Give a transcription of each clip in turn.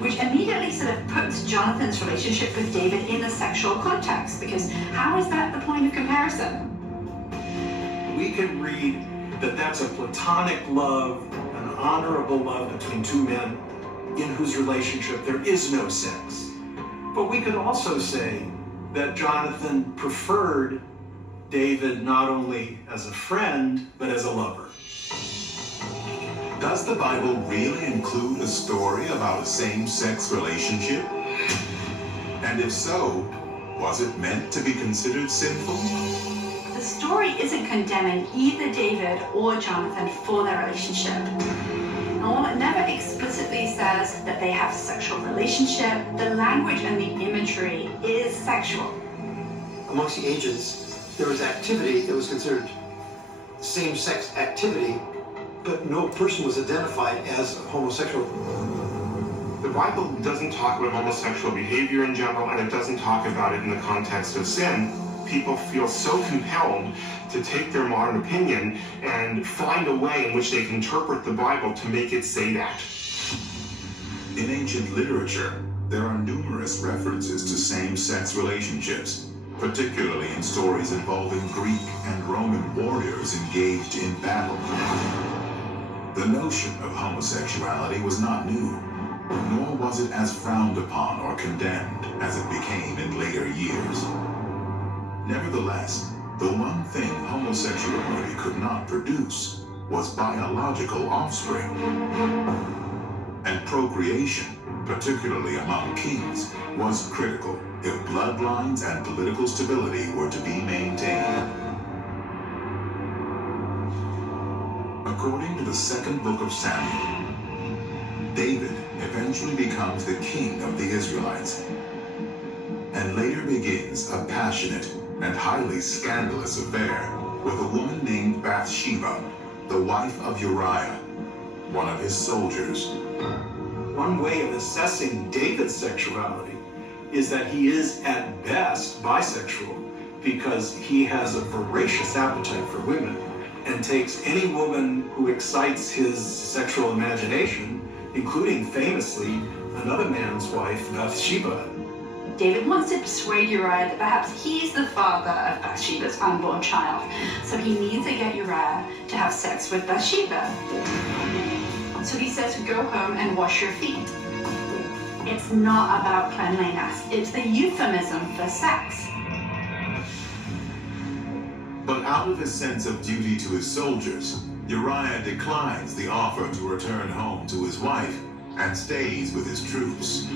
which immediately sort of puts Jonathan's relationship with David in a sexual context, because how is that the point of comparison? We can read that that's a platonic love, an honorable love between two men in whose relationship there is no sex. But we could also say that Jonathan preferred David not only as a friend, but as a lover. Does the Bible really include a story about a same-sex relationship? And if so, was it meant to be considered sinful? The story isn't condemning either David or Jonathan for their relationship. And while it never explicitly says that they have a sexual relationship, the language and the imagery is sexual. Amongst the ancients, there was activity that was considered same-sex activity, but no person was identified as homosexual. The Bible doesn't talk about homosexual behavior in general, and it doesn't talk about it in the context of sin. People feel so compelled to take their modern opinion and find a way in which they can interpret the Bible to make it say that. In ancient literature, there are numerous references to same-sex relationships, particularly in stories involving Greek and Roman warriors engaged in battle. The notion of homosexuality was not new, nor was it as frowned upon or condemned as it became in later years. Nevertheless, the one thing homosexuality could not produce was biological offspring. And procreation, particularly among kings, was critical if bloodlines and political stability were to be maintained. According to the second book of Samuel, David eventually becomes the king of the Israelites, and later begins a passionate and highly scandalous affair with a woman named Bathsheba, the wife of Uriah, one of his soldiers. One way of assessing David's sexuality is that he is at best bisexual, because he has a voracious appetite for women and takes any woman who excites his sexual imagination, including famously another man's wife, Bathsheba. David wants to persuade Uriah that perhaps he's the father of Bathsheba's unborn child, so he needs to get Uriah to have sex with Bathsheba. So he says, go home and wash your feet. It's not about cleanliness, it's the euphemism for sex. But out of his sense of duty to his soldiers, Uriah declines the offer to return home to his wife and stays with his troops.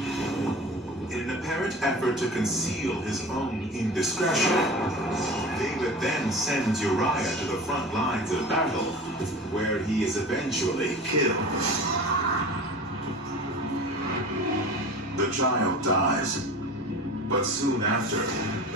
In an apparent effort to conceal his own indiscretion, David then sends Uriah to the front lines of battle, where he is eventually killed. The child dies, but soon after,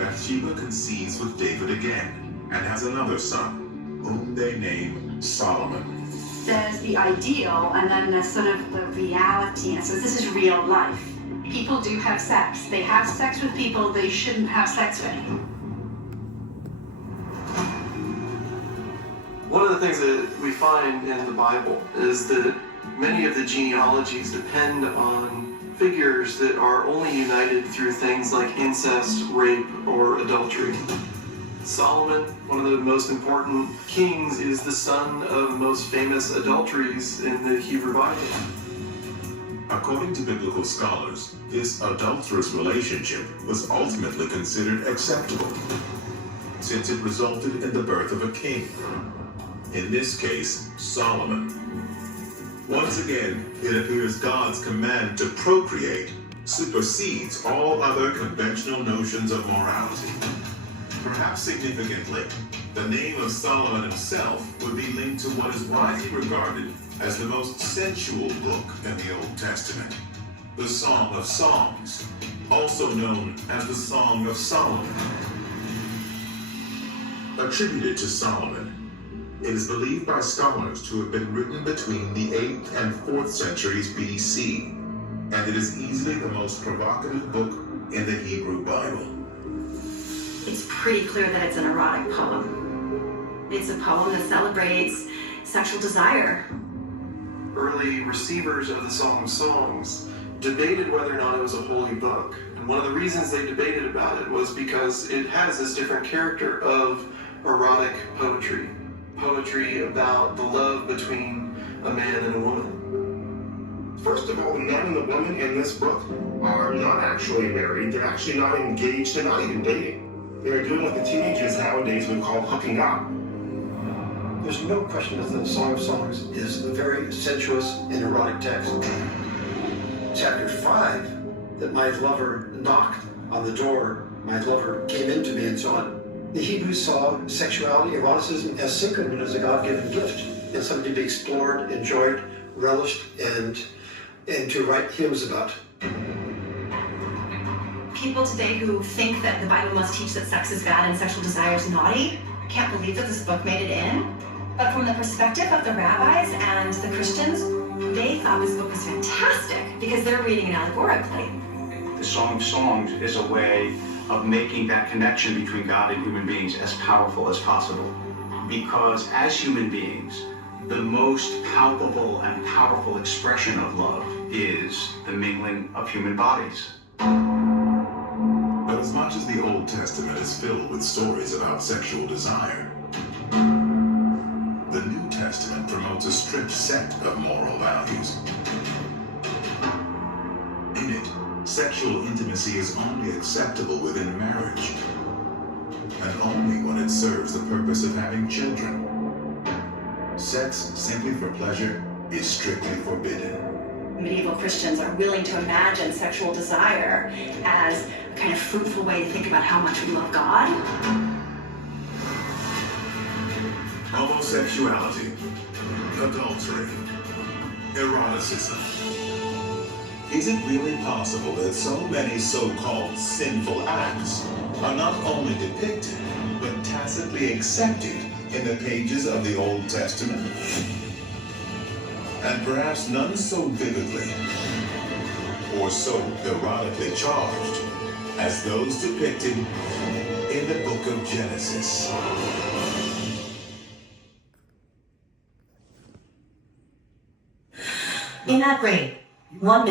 Bathsheba conceives with David again and has another son, whom they name Solomon. There's the ideal, and then there's sort of the reality, and so this is real life. People do have sex. They have sex with people they shouldn't have sex with. One of the things that we find in the Bible is that many of the genealogies depend on figures that are only united through things like incest, rape, or adultery. Solomon, one of the most important kings, is the son of the most famous adulteries in the Hebrew Bible. According to biblical scholars, this adulterous relationship was ultimately considered acceptable, since it resulted in the birth of a king. In this case, Solomon. Once again, it appears God's command to procreate supersedes all other conventional notions of morality. Perhaps significantly, the name of Solomon himself would be linked to what is widely regarded as the most sensual book in the Old Testament, the Song of Songs, also known as the Song of Solomon. Attributed to Solomon, it is believed by scholars to have been written between the 8th and 4th centuries BC, and it is easily the most provocative book in the Hebrew Bible. It's pretty clear that it's an erotic poem. It's a poem that celebrates sexual desire. Early receivers of the Song of Songs debated whether or not it was a holy book. And one of the reasons they debated about it was because it has this different character of erotic poetry. Poetry about the love between a man and a woman. First of all, the man and the woman in this book are not actually married. They're actually not engaged. They're not even dating. They're doing what the teenagers nowadays would call hooking up. There's no question that the Song of Songs is a very sensuous and erotic text. Chapter 5, that my lover knocked on the door, my lover came into me, and so on. The Hebrews saw sexuality, eroticism, as sacred and as a God-given gift, and something to be explored, enjoyed, relished, and to write hymns about. People today who think that the Bible must teach that sex is bad and sexual desire is naughty can't believe that this book made it in. But from the perspective of the rabbis and the Christians, they thought this book was fantastic because they're reading it allegorically. The Song of Songs is a way of making that connection between God and human beings as powerful as possible. Because as human beings, the most palpable and powerful expression of love is the mingling of human bodies. But as much as the Old Testament is filled with stories about sexual desire, the New Testament promotes a strict set of moral values. In it, sexual intimacy is only acceptable within marriage, and only when it serves the purpose of having children. Sex simply for pleasure is strictly forbidden. Medieval Christians are willing to imagine sexual desire as a kind of fruitful way to think about how much we love God. Homosexuality, adultery, eroticism. Is it really possible that so many so-called sinful acts are not only depicted, but tacitly accepted in the pages of the Old Testament? And perhaps none so vividly or so erotically charged as those depicted in the book of Genesis. In that rate, 1 minute.